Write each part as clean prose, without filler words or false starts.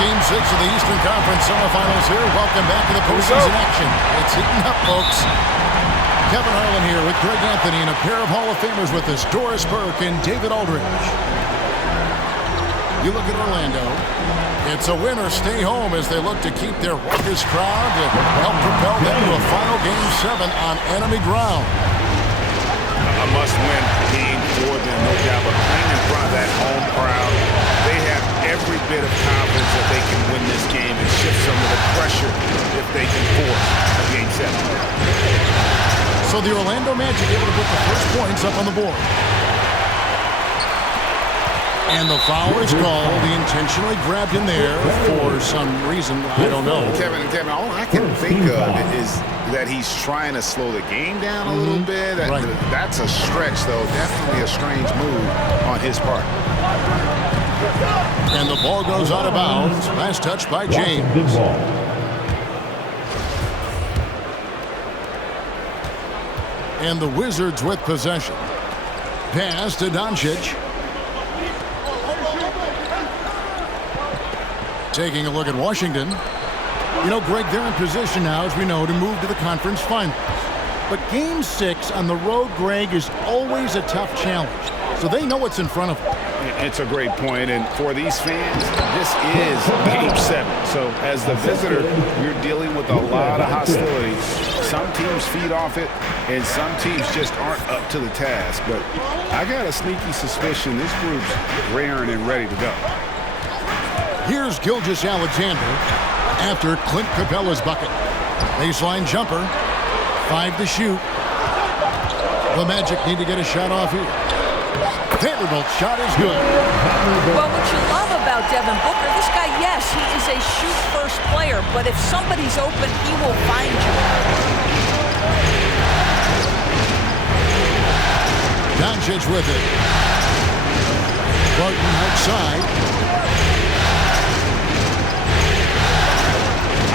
Game 6 of the Eastern Conference semifinals here. Welcome back to the postseason action. It's heating up, folks. Kevin Harlan here with Greg Anthony and a pair of Hall of Famers with us, Doris Burke and David Aldridge. You look at Orlando. It's a win or stay home as they look to keep their raucous crowd to help propel them to a final Game 7 on enemy ground. A must-win game for them, no doubt. But playing in front of that home crowd, they have every bit of confidence that they can win this game and shift some of the pressure if they can force a Game 7. So the Orlando Magic able to put the first points up on the board. And the foul is called. He intentionally grabbed in there for some reason. I don't know. Kevin, all I can think of is that he's trying to slow the game down a little bit. Right. That's a stretch, though. Definitely a strange move on his part. And the ball goes out of bounds. Last touch by James. And the Wizards with possession. Pass to Doncic. Taking a look at Washington. You know, Greg, they're in position now, as we know, to move to the conference finals. But Game 6 on the road, Greg, is always a tough challenge. So they know what's in front of them. It's a great point, and for these fans, this is Game 7. So as the visitor, you're dealing with a lot of hostility. Some teams feed off it, and some teams just aren't up to the task. But I got a sneaky suspicion this group's raring and ready to go. Here's Gilgeous-Alexander after Clint Capella's bucket. Baseline jumper. 5 to shoot. The Magic need to get a shot off here. Vanderbilt's shot is good. Well, what you love about Devin Booker, this guy, yes, he is a shoot-first player, but if somebody's open, he will find you. Doncic with it. Barton outside.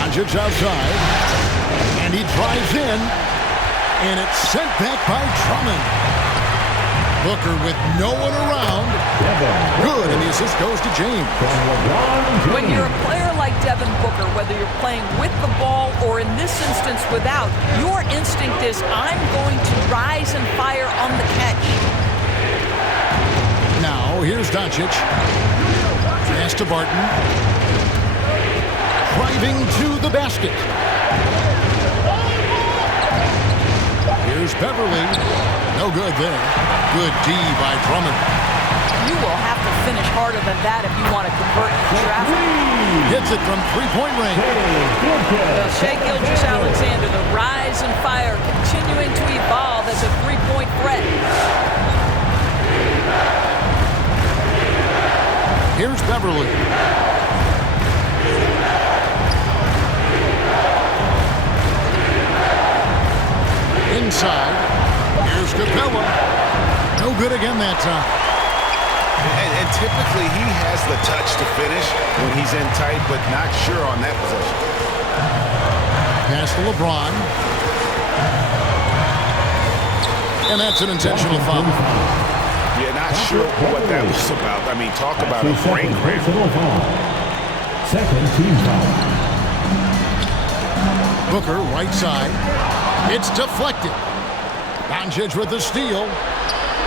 Doncic outside. And he drives in. And it's sent back by Drummond. Booker with no one around. Good, and the assist goes to James. When you're a player like Devin Booker, whether you're playing with the ball or in this instance without, your instinct is, I'm going to rise and fire on the catch. Now, here's Doncic. Pass to Barton. Driving to the basket. Here's Beverly. No good there. Good D by Drummond. You will have to finish harder than that if you want to convert in traffic. Hits it from three-point range. Well, Shai Gilgeous-Alexander, the rise and fire, continuing to evolve as a three-point threat. Here's Beverly. Inside. Here's Capella. No good again that time. And typically he has the touch to finish when he's in tight, but not sure on that possession. Pass to LeBron. And that's an intentional foul. Yeah, not sure what that was about. I mean, talk about a brain cramp. Second team foul. Booker, right side. It's deflected. Doncic with the steal.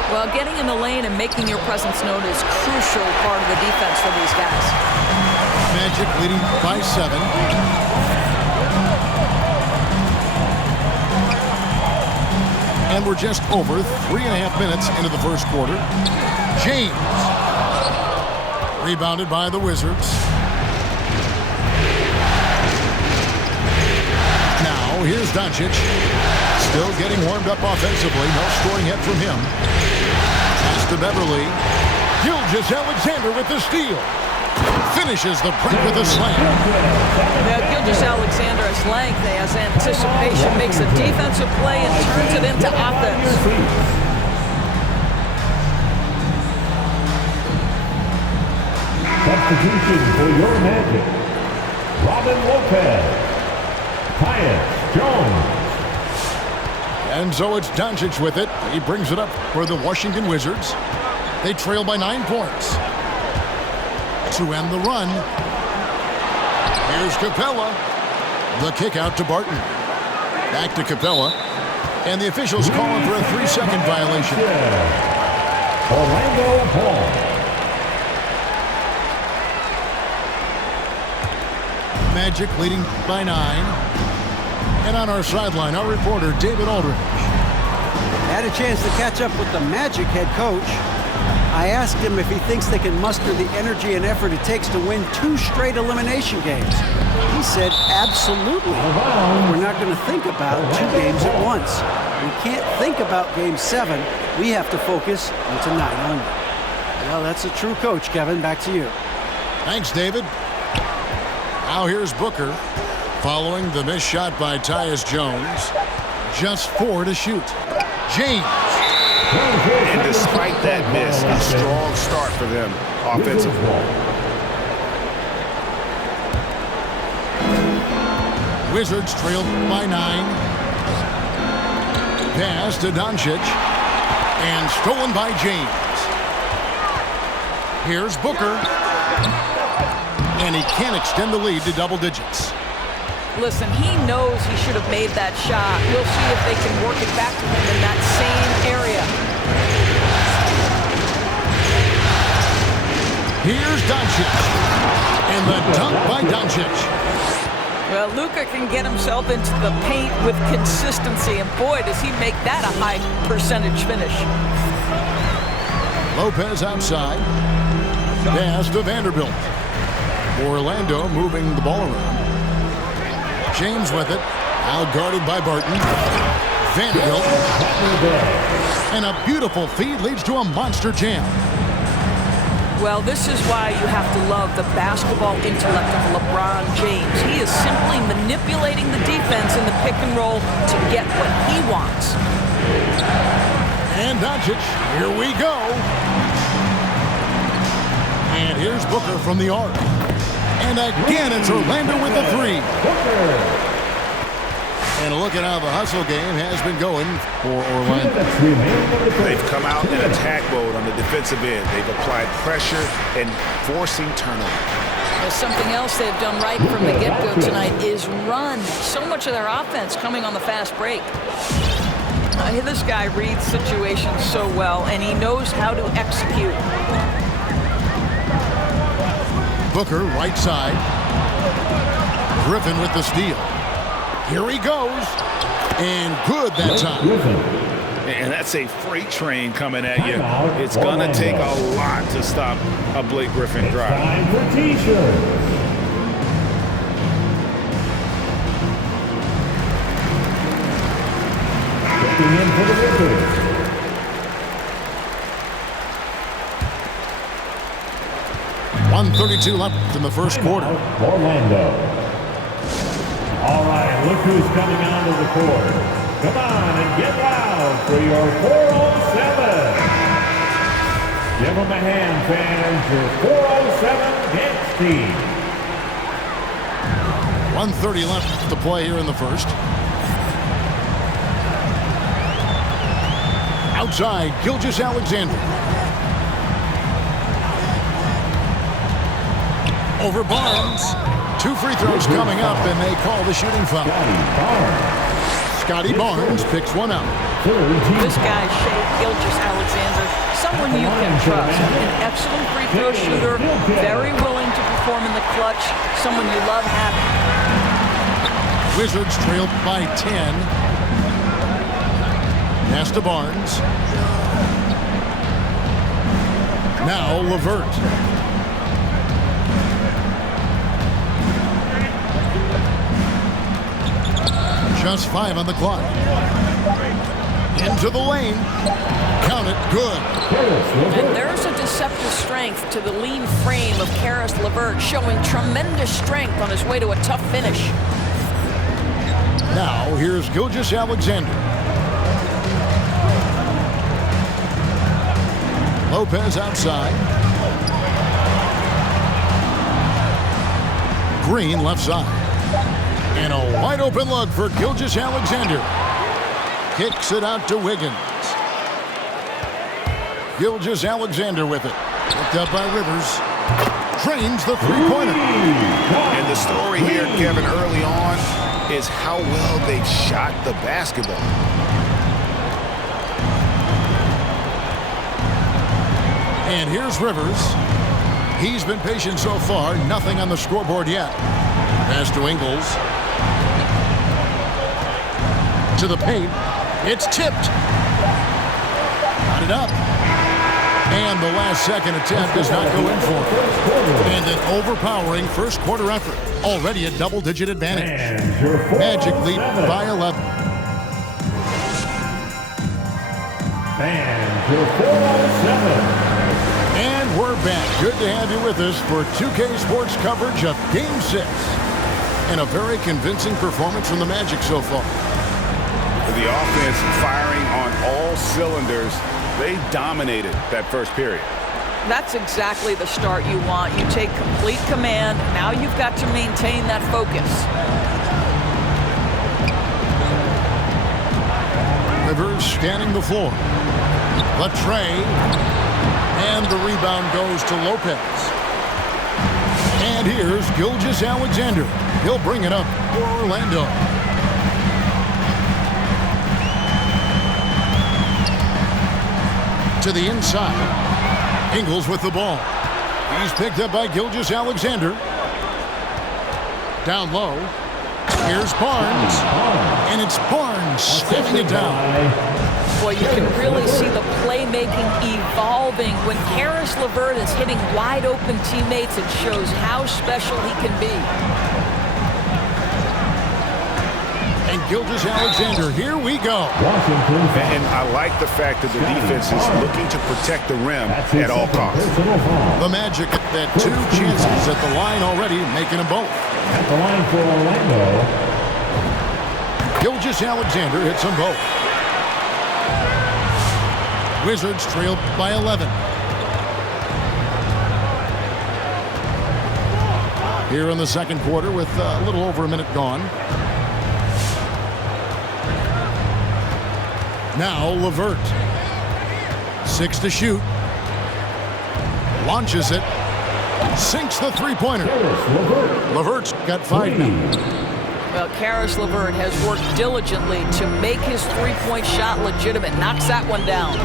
Well, getting in the lane and making your presence known is crucial part of the defense for these guys. Magic leading by 7. And we're just over 3.5 minutes into the first quarter. James. Rebounded by the Wizards. Now, here's Doncic. Still getting warmed up offensively. No scoring yet from him. Pass to Beverly. Gilgeous-Alexander with the steal. Finishes the break with a slam. Now, Gilgeous-Alexander has length, has anticipation, makes a defensive play and turns it into offense. Substitution for your Magic. Robin Lopez. Tyus Jones. And so it's Doncic with it. He brings it up for the Washington Wizards. They trail by 9 points. To end the run. Here's Capella. The kick out to Barton. Back to Capella. And the officials calling for a 3-second violation. Orlando Hall. Magic leading by 9. And on our sideline, our reporter, David Aldridge. Had a chance to catch up with the Magic head coach. I asked him if he thinks they can muster the energy and effort it takes to win 2 straight elimination games. He said, absolutely. We're not going to think about 2 games at once. We can't think about Game 7. We have to focus on tonight only. Well, that's a true coach, Kevin. Back to you. Thanks, David. Now here's Booker, following the missed shot by Tyus Jones. Just 4 to shoot. James. And despite that miss, a strong start for them offensively. Wizards trailed by 9. Pass to Doncic. And stolen by James. Here's Booker. And he can't extend the lead to double digits. Listen, he knows he should have made that shot. We'll see if they can work it back to him in that same area. Here's Doncic. And the dunk by Doncic. Well, Luka can get himself into the paint with consistency, and boy, does he make that a high percentage finish. Lopez outside. Pass to Vanderbilt. Orlando moving the ball around. James with it. Now guarded by Barton. Vanderbilt. And a beautiful feed leads to a monster jam. Well, this is why you have to love the basketball intellect of LeBron James. He is simply manipulating the defense in the pick and roll to get what he wants. And Doncic, here we go. And here's Booker from the arc. And again, it's Orlando with the 3. And look at how the hustle game has been going for Orlando. They've come out in attack mode on the defensive end. They've applied pressure and forcing turnover. Well, something else they've done right from the get-go tonight is run. So much of their offense coming on the fast break. This guy reads situations so well, and he knows how to execute. Booker, right side. Griffin with the steal. Here he goes. And good that time. And that's a freight train coming at you. It's going to take a lot to stop a Blake Griffin drive. Time for T-shirts. Looking in for the Wizards. 1:32 left in the first quarter. Orlando. All right, look who's coming onto the court. Come on and get loud for your 407. Give them a hand, fans. Your 407 dance team. 1:30 left to play here in the first. Outside, Gilgeous-Alexander. Over Barnes. 2 free throws coming up, and they call the shooting foul. Scotty Barnes picks one out. This guy, Shea Gilgeous-Alexander, someone you can trust. An excellent free throw shooter, very willing to perform in the clutch, someone you love having. Wizards trailed by 10. Pass to Barnes. Now LeVert. Just 5 on the clock. Into the lane. Count it. Good. And there's a deceptive strength to the lean frame of Karis LeVert, showing tremendous strength on his way to a tough finish. Now here's Gilgeous-Alexander. Lopez outside. Green left side. And a wide open look for Gilgeous-Alexander. Kicks it out to Wiggins. Gilgeous-Alexander with it. Picked up by Rivers. Drains the three-pointer. And the story here Kevin, early on is how well they've shot the basketball. And here's Rivers. He's been patient so far. Nothing on the scoreboard yet. Pass to Ingles. To the paint. It's tipped. Got it up. And the last second attempt does not go in for it. And an overpowering first quarter effort. Already a double-digit advantage. Magic lead by 11. And your 407. And we're back. Good to have you with us for 2K Sports coverage of Game 6. And a very convincing performance from the Magic so far. The offense firing on all cylinders. They dominated that first period. That's exactly the start you want. You take complete command. Now you've got to maintain that focus. Rivers scanning the floor. Latre. And the rebound goes to Lopez. And here's Gilgeous-Alexander. He'll bring it up for Orlando. To the inside. Ingles with the ball. He's picked up by Gilgeous-Alexander. Down low. Here's Barnes. And it's Barnes stemming it down. Boy, you can really see the playmaking evolving. When Caris LeVert is hitting wide open teammates, it shows how special he can be. And Gilgeous-Alexander, here we go. And I like the fact that the defense is looking to protect the rim at all costs. The Magic at 2 chances at the line already, making them both. At the line for Orlando. Gilgeous-Alexander hits them both. Wizards trail by 11. Here in the second quarter with a little over a minute gone. Now LeVert. 6 to shoot. Launches it. Sinks the three-pointer. LeVert's got 5 now. Well, Caris LeVert has worked diligently to make his three-point shot legitimate. Knocks that one down.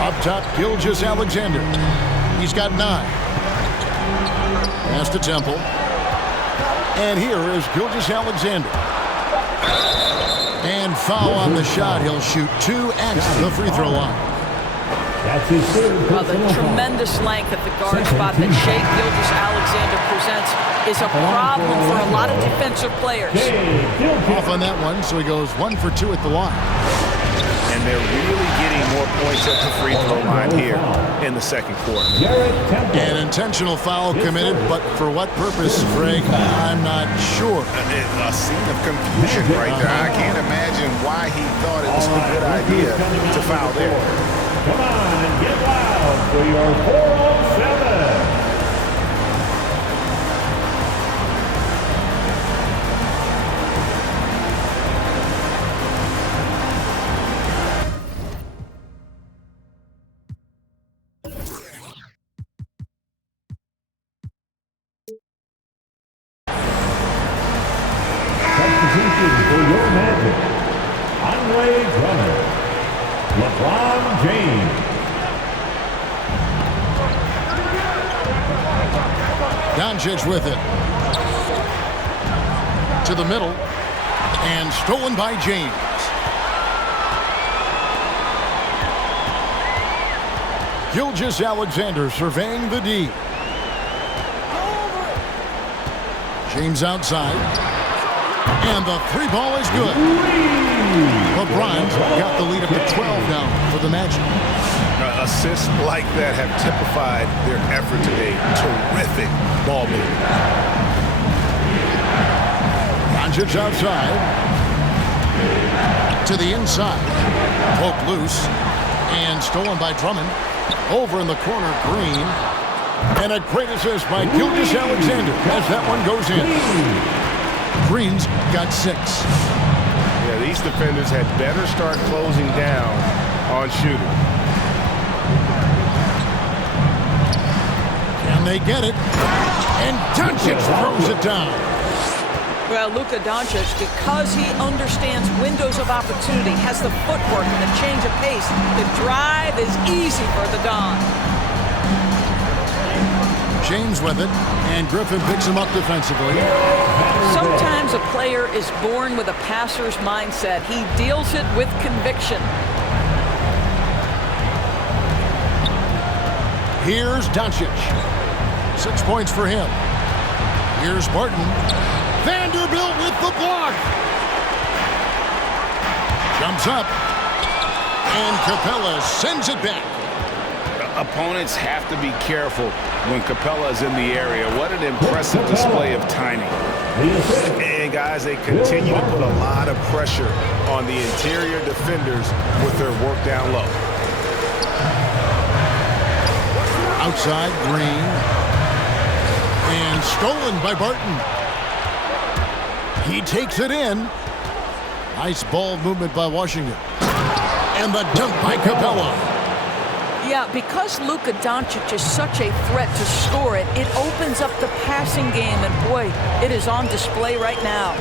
Up top, Gilgeous-Alexander. He's got 9. Pass to Temple. And here is Gilgeous-Alexander. And foul on the shot. He'll shoot 2 at the free throw line. That's his third. The tremendous length at the guard spot that Shai Gilgeous-Alexander presents is a problem for a lot of defensive players. Off on that one, so he goes 1 for 2 at the line. And they're really getting more points at the free throw line here in the second quarter. An intentional foul committed, but for what purpose, Frank? I'm not sure. A scene of confusion right there. I can't imagine why he thought it was a good idea to foul there. Come on and get loud for your 407. Substitution for your Magic. Andre Drummond. LeBron James. Doncic with it. To the middle. And stolen by James. Gilgeous-Alexander surveying the D. James outside. And the 3 ball is good. LeBron's got the lead up to 12 now for the Magic. Assists like that have typified their effort today. Terrific ball movement. Doncic outside. To the inside. Poked loose. And stolen by Drummond. Over in the corner, Green. And a great assist by Gilgeous-Alexander as that one goes in. Green's got 6. Yeah, these defenders had better start closing down on shooting. Can they get it. And Doncic throws it down. Well, Luka Doncic, because he understands windows of opportunity, has the footwork and the change of pace, the drive is easy for the Don. James with it, and Griffin picks him up defensively. Sometimes a player is born with a passer's mindset. He deals it with conviction. Here's Doncic. 6 points for him. Here's Barton. Vanderbilt with the block. Jumps up. And Capella sends it back. Opponents have to be careful when Capella is in the area. What an impressive display of timing. And guys, they continue to put a lot of pressure on the interior defenders with their work down low. Outside, Green. And stolen by Barton. He takes it in. Nice ball movement by Washington. And the dunk by Capella. Yeah, because Luka Doncic is such a threat to score it, it opens up the passing game, and boy, it is on display right now.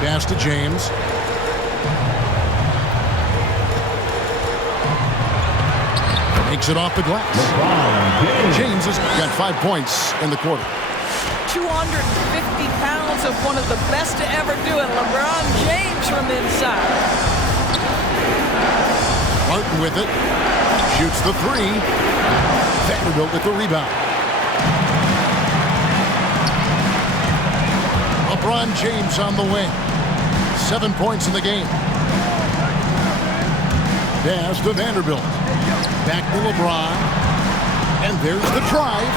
Pass to James. Makes it off the glass. James has got 5 points in the quarter. 250 pounds of one of the best to ever do it, LeBron James from inside. Martin with it. Shoots the three. Vanderbilt with the rebound. LeBron James on the wing. 7 points in the game. Pass to Vanderbilt. Back to LeBron. And there's the drive.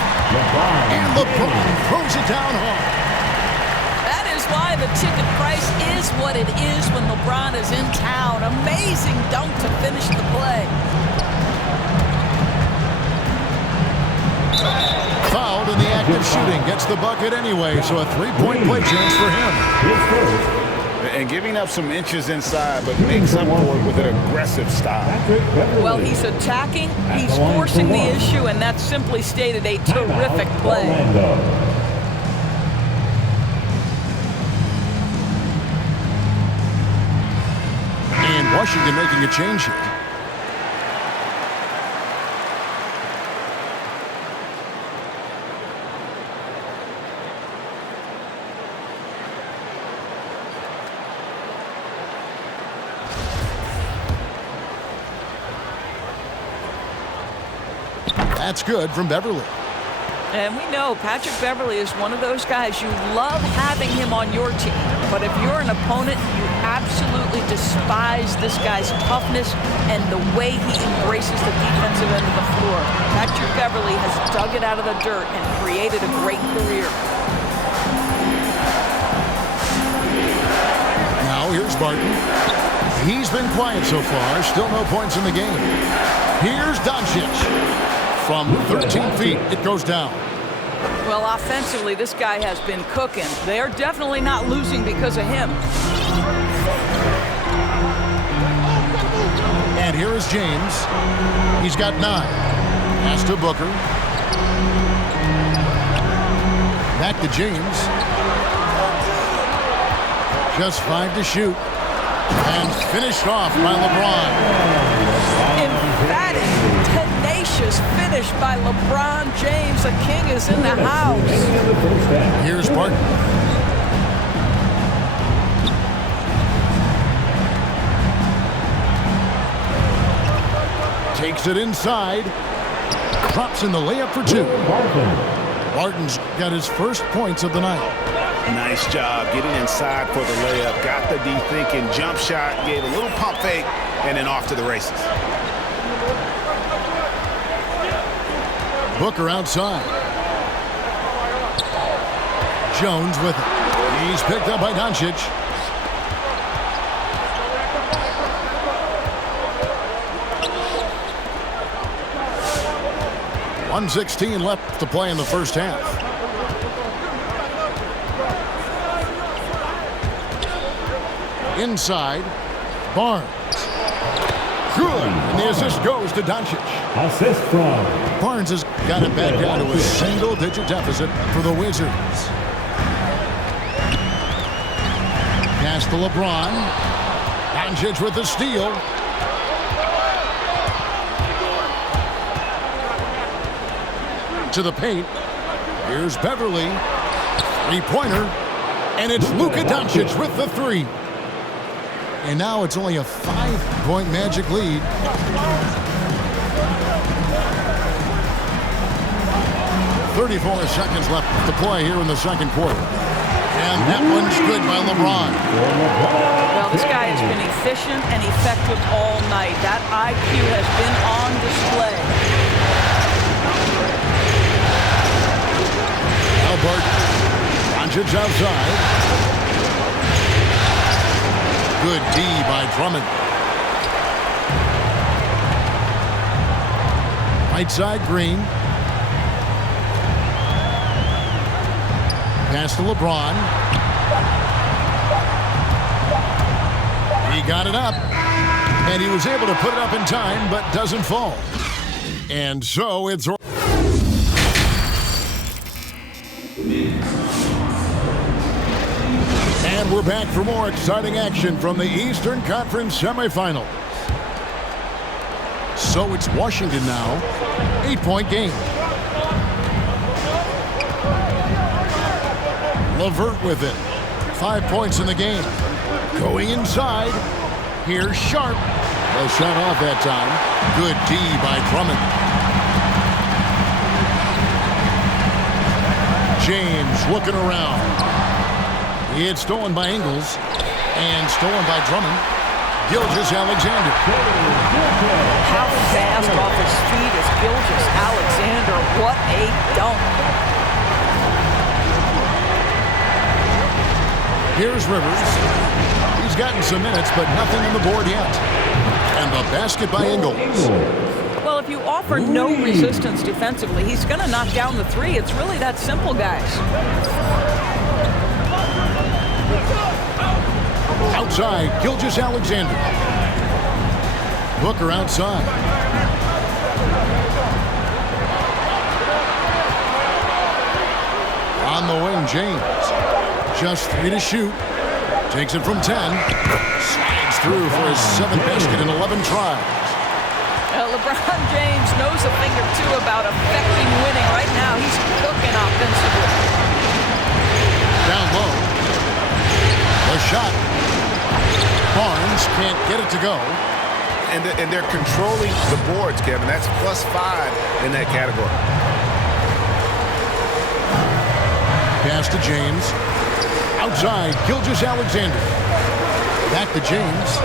And LeBron throws it down hard. That is why the ticket price is what it is when LeBron is in town. Amazing dunk to finish the play. Fouled in the act of shooting. Gets the bucket anyway, so a three-point play chance for him. And giving up some inches inside, but makes up for it with an aggressive style. Well, he's attacking, he's forcing the issue, and that's simply stated a terrific play. And Washington making a change here. That's good from Beverly. And we know Patrick Beverly is one of those guys you love having him on your team. But if you're an opponent, you absolutely despise this guy's toughness and the way he embraces the defensive end of the floor. Patrick Beverly has dug it out of the dirt and created a great career. Now here's Barton. He's been quiet so far. Still no points in the game. Here's Doncic. From 13 feet, it goes down. Well, offensively, this guy has been cooking. They're definitely not losing because of him. And here is James. He's got 9. Pass to Booker. Back to James. Just 5 to shoot. And finished off by LeBron. Emphatic, tenacious finish by LeBron James. The king is in the house. Here's Barton. Takes it inside. Drops in the layup for 2. Barton's got his first points of the night. Nice job getting inside for the layup. Got the D thinking, jump shot, gave a little pump fake, and then off to the races. Booker outside. Jones with it. He's picked up by Doncic. .116 left to play in the first half. Inside, Barnes. Good. And the assist goes to Doncic. Assist from Barnes has got it back down to a single-digit deficit for the Wizards. Pass to LeBron. Doncic with the steal. To the paint. Here's Beverly. Three-pointer. And it's Luka Doncic with the three. And now it's only a 5-point Magic lead. "34 seconds left to play here in the second quarter. And that one's good by LeBron. Well, this guy has been efficient and effective all night. That IQ has been on display. Albert. Doncic outside. Good D by Drummond. Right side, Green. Pass to LeBron. He got it up. And he was able to put it up in time, but doesn't fall. And so it's... And we're back for more exciting action from the Eastern Conference semifinals. So it's Washington now. 8-point game. LeVert with it. 5 points in the game. Going inside. Here's Sharp. The shot off that time. Good D by Drummond. James looking around. It's stolen by Ingles. And stolen by Drummond. Gilgeous-Alexander. How fast off his feet is Gilgeous-Alexander. What a dunk. Here's Rivers. He's gotten some minutes, but nothing on the board yet. And the basket by Ingles. Well, if you offer no resistance defensively, he's going to knock down the three. It's really that simple, guys. Outside, Gilgeous-Alexander. Booker outside. On the wing, James. Just 3 to shoot. Takes it from 10. Slides through for his 7th basket in 11 tries. LeBron James knows a thing or two about affecting winning. Right now, he's cooking offensively. Down low. The shot. Barnes can't get it to go. And they're controlling the boards, Kevin. That's +5 in that category. Pass to James. Outside, Gilgeous-Alexander. Back to James.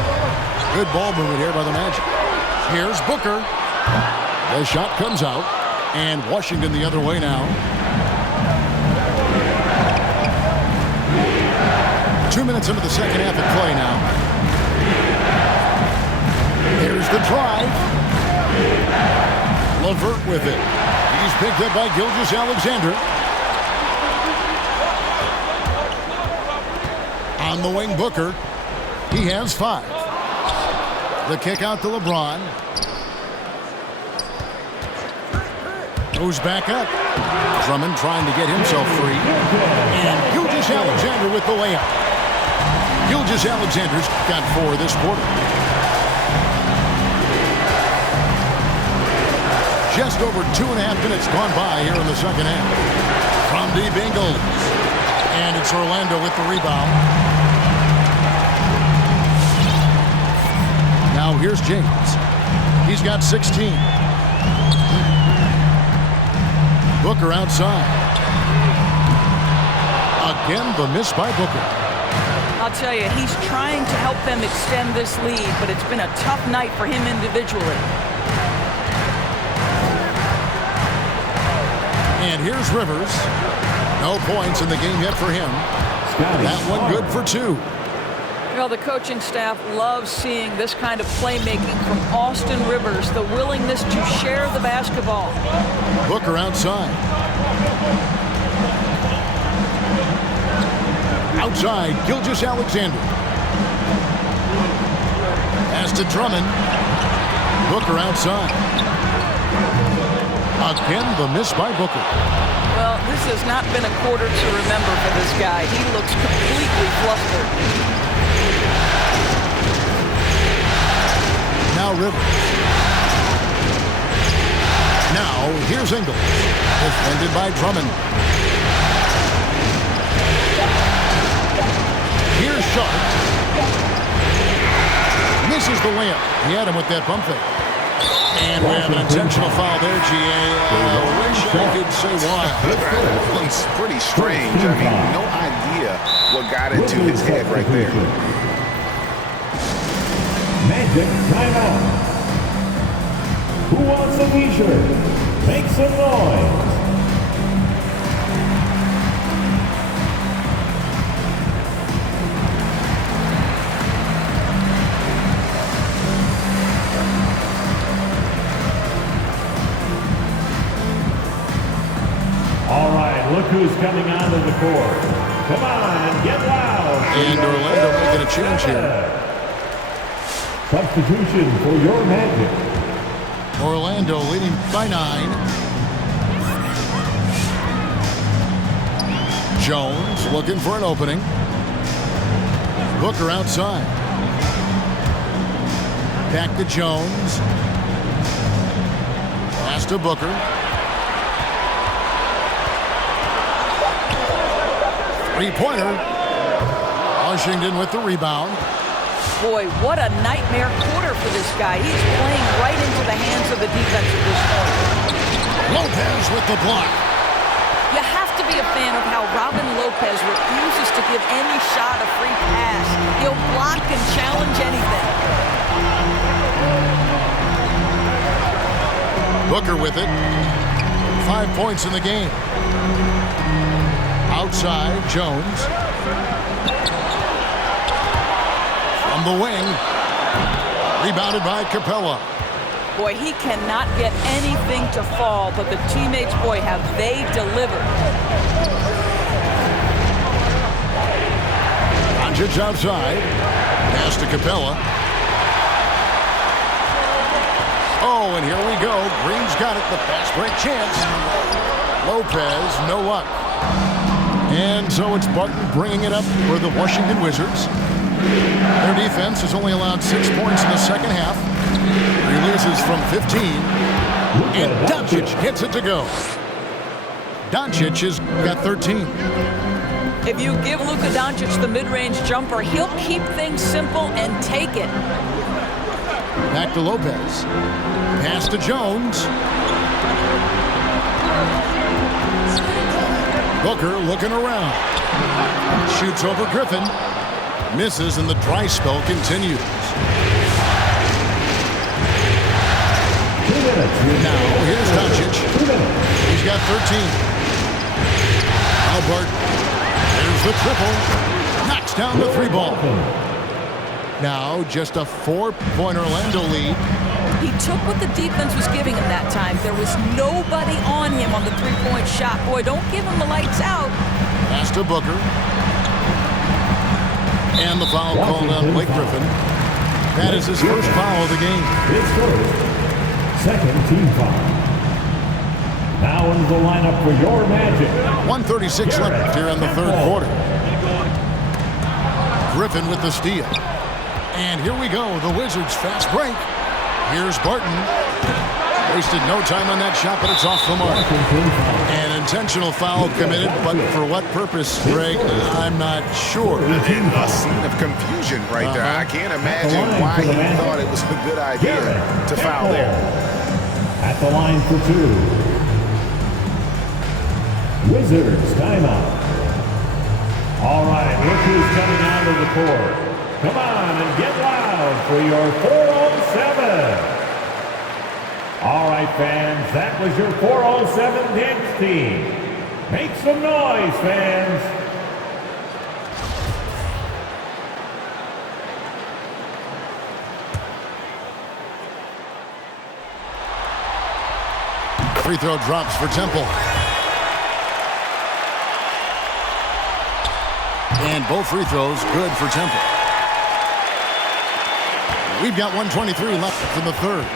Good ball movement here by the Magic. Here's Booker. The shot comes out. And Washington the other way now. 2 minutes into the second half of play now. Here's the drive. LeVert with it. He's picked up by Gilgeous-Alexander. On the wing, Booker. He has 5. The kick out to LeBron. Goes back up. Drummond trying to get himself free. And Gilgeous-Alexander with the layup. Gilgeous-Alexander's got 4 this quarter. Just over 2.5 minutes gone by here in the second half. From deep, Ingles. And it's Orlando with the rebound. Now here's James. He's got 16. Booker outside. Again, the miss by Booker. I'll tell you, he's trying to help them extend this lead, but it's been a tough night for him individually. And here's Rivers. No points in the game yet for him. That one good for 2. Well, the coaching staff loves seeing this kind of playmaking from Austin Rivers, the willingness to share the basketball. Booker outside. Outside, Gilgeous-Alexander. Pass to Drummond. Booker outside. Again, the miss by Booker. Well, this has not been a quarter to remember for this guy. He looks completely flustered. Now Rivers. Now here's Ingles. Defended by Drummond. Here's Sharp. Misses the layup. He had him with that bump fake. And we have an intentional foul there, G.A. Wish I could say why. It's pretty strange. I mean, no idea what got into his head right there. Magic timeout. Who wants a t-shirt? Make some noise. All right, look who's coming onto the court. Come on and get loud. And Orlando making a change here. Substitution for your Magic. Orlando leading by 9. Jones looking for an opening. Booker outside. Back to Jones. Pass to Booker. Three-pointer. Washington with the rebound. Boy, what a nightmare quarter for this guy. He's playing right into the hands of the defense at this point. Lopez with the block. You have to be a fan of how Robin Lopez refuses to give any shot a free pass. He'll block and challenge anything. Booker with it. 5 points in the game. Outside, Jones. From the wing. Rebounded by Capella. Boy, he cannot get anything to fall, but the teammates, boy, have they delivered. Doncic outside. Pass to Capella. Oh, and here we go. Green's got it. The fast break chance. Lopez, no luck. And so it's Barton bringing it up for the Washington Wizards. Their defense has only allowed 6 points in the second half. Releases from 15. And Doncic hits it to go. Doncic has got 13. If you give Luka Doncic the mid-range jumper, he'll keep things simple and take it. Back to Lopez. Pass to Jones. Booker looking around. Shoots over Griffin. Misses, and the dry spell continues. Now, here's Doncic. He's got 13. Albert. There's the triple. Knocks down the 3-ball. Now, just a 4-point Orlando lead. He took what the defense was giving him that time. There was nobody on him on the 3-point shot. Boy, don't give him the lights out. Pass to Booker. And the foul called on Blake Griffin. That is his first foul of the game. His first. Second team foul. Now into the lineup for your Magic. 1:36 left here in the third quarter. Griffin with the steal. And here we go. The Wizards fast break. Here's Barton. Wasted no time on that shot, but it's off the mark. An intentional foul committed, but for what purpose, Greg, I'm not sure. A scene of confusion right there. I can't imagine why he thought it was a good idea to foul there. At the line for 2. Wizards timeout. All right, look who's coming out of the court. Come on and get loud for your 4-on-7. All right, fans, that was your 4-on-7 dance team. Make some noise, fans. Free throw drops for Temple. And both free throws good for Temple. We've got 1:23 left in the third.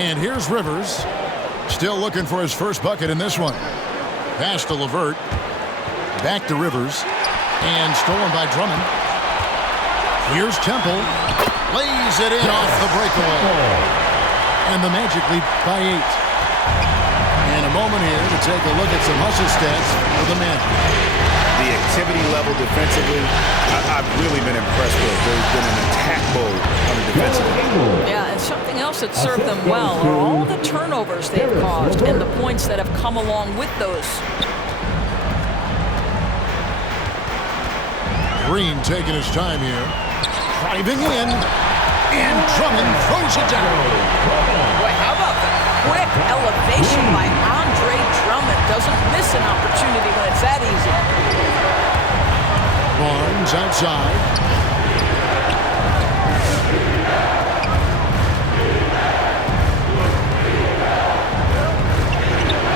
And here's Rivers. Still looking for his first bucket in this one. Pass to LeVert. Back to Rivers. And stolen by Drummond. Here's Temple. Lays it in off the breakaway. And the Magic lead by 8. And a moment here to take a look at some hustle stats for the Magic. The activity level defensively, I've really been impressed with. There's been an attack mode on the defensive end. Yeah, and something else that served them well are all the turnovers they've caused and the points that have come along with those. Green taking his time here. Driving in. And Drummond throws it down. Boy, how about the quick elevation by Andre Drummond? Doesn't miss an opportunity when it's that easy. Barnes outside.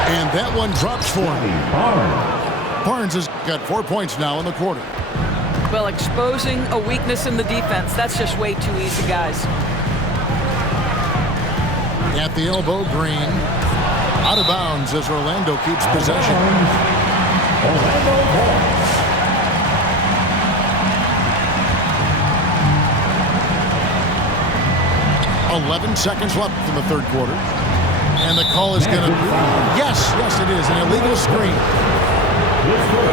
And that one drops for him. Barnes has got 4 points now in the quarter. Well, exposing a weakness in the defense, that's just way too easy, guys. At the elbow, Green. Out of bounds as Orlando keeps possession. 11 seconds left in the third quarter. And the call is going to be, yes, it is, an illegal screen.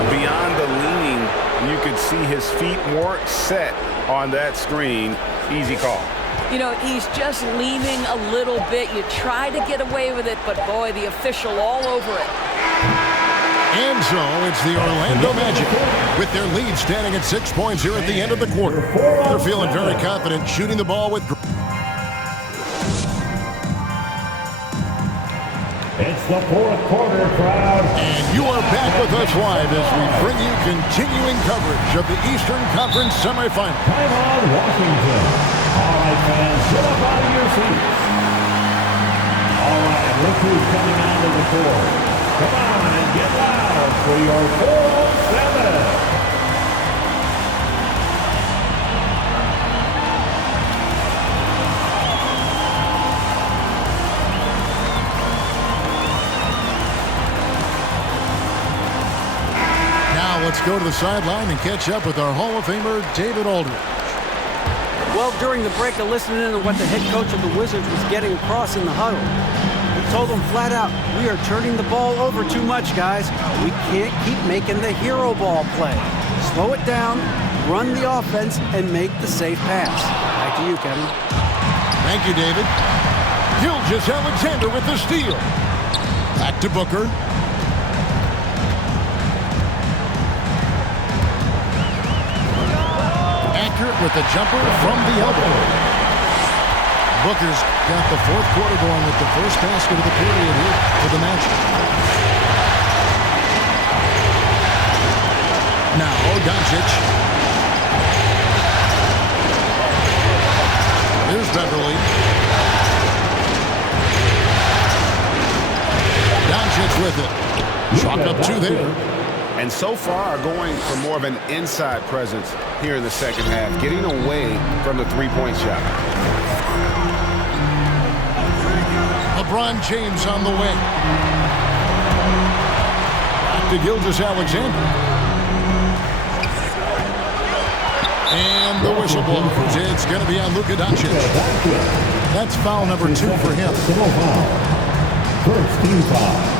Beyond the leaning, you could see his feet weren't set on that screen. Easy call. You know, he's just leaning a little bit. You try to get away with it, but boy, the official all over it. And so it's the Orlando Magic with their lead standing at 6 points here at the end of the quarter. They're feeling very confident shooting the ball with. It's the fourth quarter, crowd. And you are back with us live as we bring you continuing coverage of the Eastern Conference semifinal. Time on Washington. All right, fans, get up out of your seats. All right, look who's coming onto the court. Come on and get loud for your 407. Let's go to the sideline and catch up with our Hall of Famer, David Aldridge. Well, during the break, I listened in to what the head coach of the Wizards was getting across in the huddle. He told them flat out, we are turning the ball over too much, guys. We can't keep making the hero ball play. Slow it down, run the offense, and make the safe pass. Back to you, Kevin. Thank you, David. Gilgeous-Alexander with the steal. Back to Booker. With the jumper from the elbow. Booker's got the fourth quarter going with the first basket of the period here for the Magic. Now Doncic. Here's Beverly. Doncic with it. Chalk up two there. And so far going for more of an inside presence here in the second half, getting away from the three-point shot. LeBron James on the way. Back to Gilgeous-Alexander. And the whistle blows. It's going to be on Luka Doncic. That's foul number 2 for him. First team foul.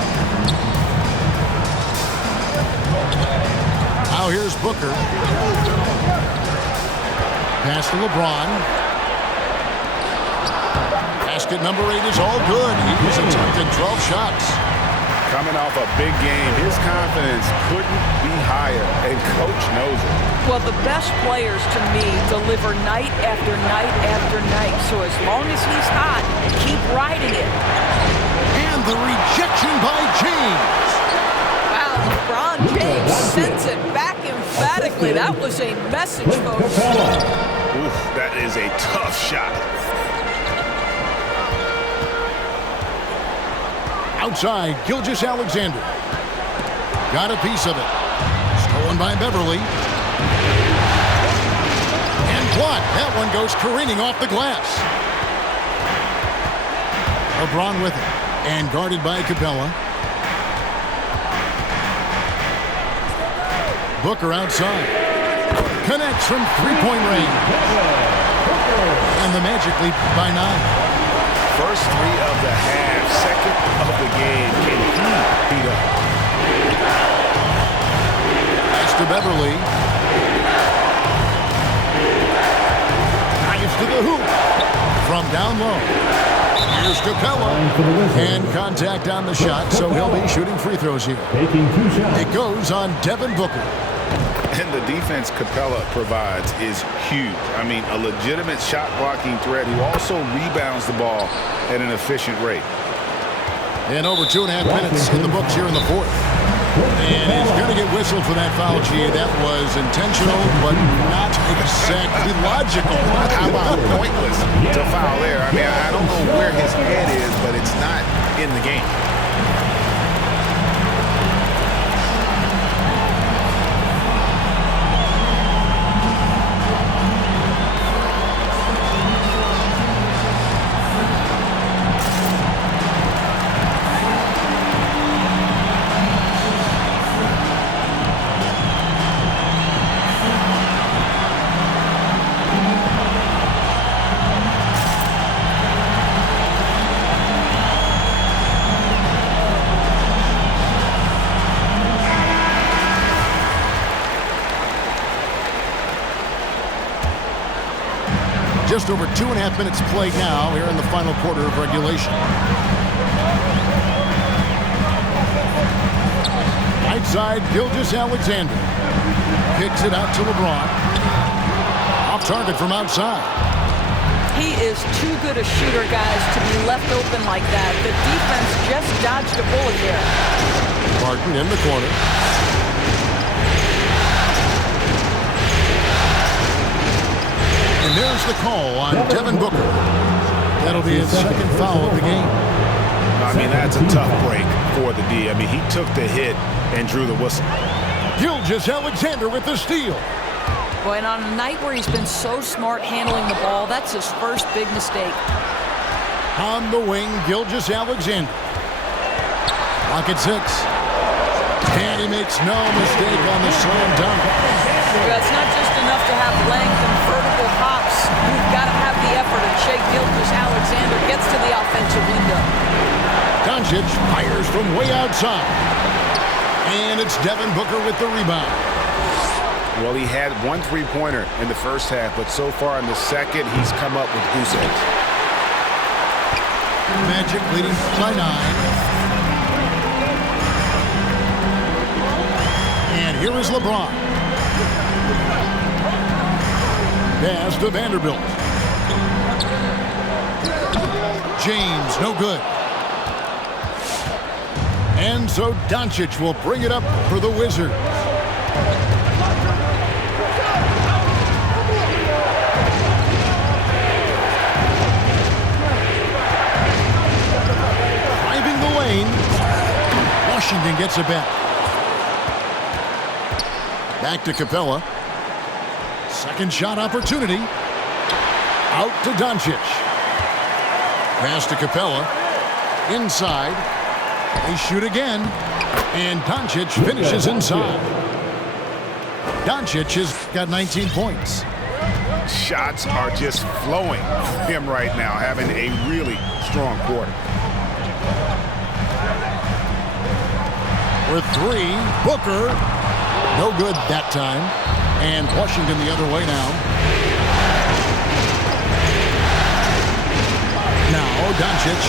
Now here's Booker. Pass to LeBron. Basket number 8 is all good. He's attempted 12 shots. Coming off a big game, his confidence couldn't be higher, and coach knows it. Well, the best players to me deliver night after night after night. So as long as he's hot, keep riding it. And the rejection by James. LeBron James sends it back emphatically. That was a message, folks. Oof, that is a tough shot. Outside, Gilgeous-Alexander. Got a piece of it. Stolen by Beverly. And blocked. That one goes careening off the glass. LeBron with it. And guarded by Capella. Booker outside. Connects from three-point range. And the Magic lead by 9. First 3 of the half, second of the game. Can he beat up? Pass to Beverly. Drives to the hoop. From down low. Here's Capella. And contact on the shot, so he'll be shooting free throws here. It goes on Devin Booker. And the defense Capella provides is huge. I mean, a legitimate shot-blocking threat who also rebounds the ball at an efficient rate. And over 2.5 minutes in the books here in the fourth. And he's going to get whistled for that foul, G. That was intentional, but not exactly logical. How about pointless to foul there? I mean, I don't know where his head is, but it's not in the game. Just over 2.5 minutes played now here in the final quarter of regulation. Right side, Gilgeous-Alexander. Kicks it out to LeBron. Off target from outside. He is too good a shooter, guys, to be left open like that. The defense just dodged a bullet there. Barton in the corner. And there's the call on Devin Booker. That'll be his second foul of the game. I mean, that's a tough break for the D. I mean, he took the hit and drew the whistle. Gilgeous-Alexander with the steal. Boy, and on a night where he's been so smart handling the ball, that's his first big mistake. On the wing, Gilgeous-Alexander. Lock at 6. And he makes no mistake on the slam dunk. Yeah, it's not just enough to have length and vertical hops. You've got to have the effort, and Shai Gilgeous-Alexander gets to the offensive window. Doncic fires from way outside. And it's Devin Booker with the rebound. Well, he had 1 3-pointer in the first half, but so far in the second, he's come up with goose eggs. Magic leading by 9. And here is LeBron. Pass to Vanderbilt. James, no good. And so Doncic will bring it up for the Wizards. Driving the lane. Washington gets it back. Back to Capella. Second shot opportunity. Out to Doncic. Pass to Capella. Inside. They shoot again. And Doncic finishes inside. Doncic has got 19 points. Shots are just flowing from him right now, having a really strong quarter. For 3, Booker. No good that time. And Washington the other way now. Now Doncic.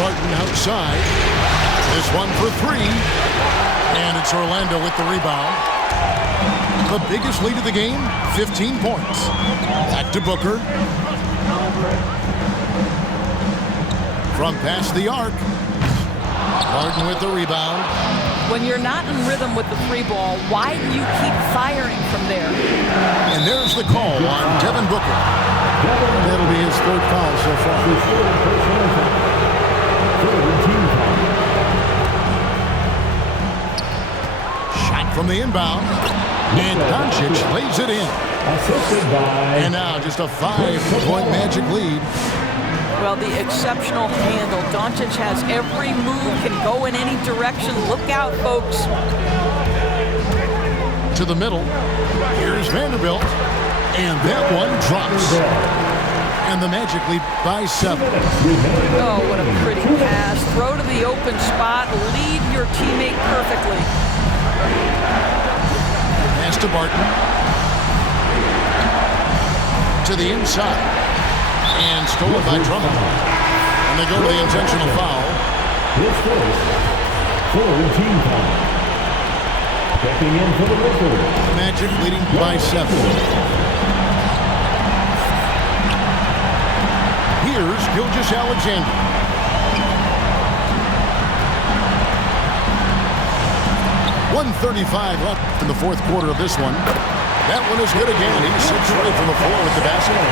Barton outside. This one for 3. And it's Orlando with the rebound. The biggest lead of the game, 15 points. Back to Booker. From past the arc. Barton with the rebound. When you're not in rhythm with the 3 ball, why do you keep firing from there? And there's the call on Devin Booker. That'll be his 3rd foul so far. Shot from the inbound. And Doncic lays it in. Assisted by... And now just a 5-point Magic lead. Well, the exceptional handle. Doncic has every move, can go in any direction. Look out, folks. To the middle. Here's Vanderbilt. And that one drops. And the Magic lead by 7. Oh, what a pretty pass. Throw to the open spot. Lead your teammate perfectly. Pass to Barton. To the inside. And stolen by Drummond. And they go to the intentional foul. His first. 4 team foul. Checking in for the Wizards. Magic leading by 7. Here's Gilgeous-Alexander. .135 left in the fourth quarter of this one. That one is good again. He sits right from the floor with the basketball.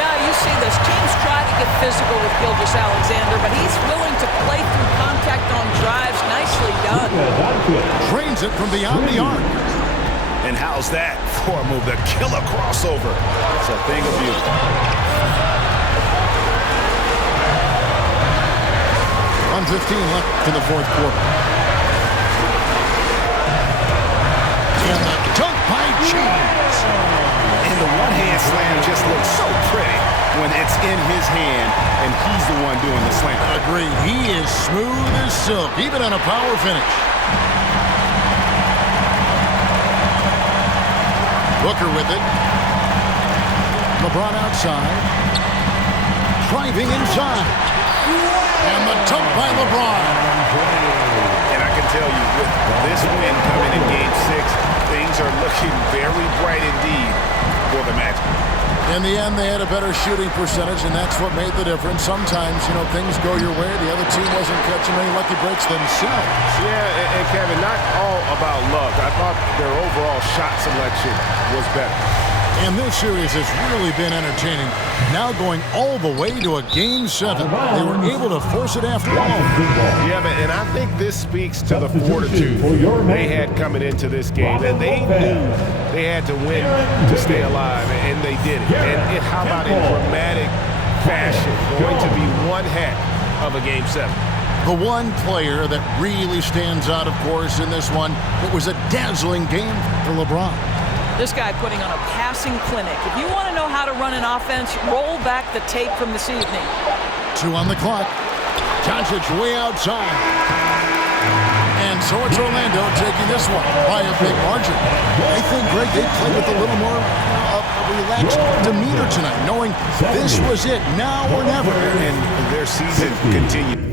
Yeah, you see this. Teams try to get physical with Gilgeous-Alexander, but he's willing to play through contact on drives. Nicely done. Drains it from beyond the arc. And how's that for a move? The killer crossover. It's a thing of beauty. 1:15 left in the fourth quarter. And the dunk by James. And the one-hand slam just looks so pretty when it's in his hand and he's the one doing the slam. Agree. He is smooth as silk, even on a power finish. Booker with it. LeBron outside. Driving inside. And the dunk by LeBron. And I can tell you, with this win coming in Game 6, things are looking very bright indeed for the Magic. In the end, they had a better shooting percentage, and that's what made the difference. Sometimes, things go your way. The other team wasn't catching any lucky breaks themselves. Yeah, and Kevin, not all about luck. I thought their overall shot selection was better. And this series has really been entertaining. Now going all the way to a Game 7. They were able to force it after all. Yeah, and I think this speaks to the fortitude they had coming into this game. And they knew they had to win to stay alive, and they did it. And how about in dramatic fashion? Going to be one heck of a Game 7. The one player that really stands out, of course, in this one, it was a dazzling game for LeBron. This guy putting on a passing clinic. If you want to know how to run an offense, roll back the tape from this evening. 2 on the clock. Doncic way outside. And so it's Orlando taking this one by a big margin. I think, Greg, they played with a little more relaxed demeanor tonight, knowing this was it, now or never. And their season continues.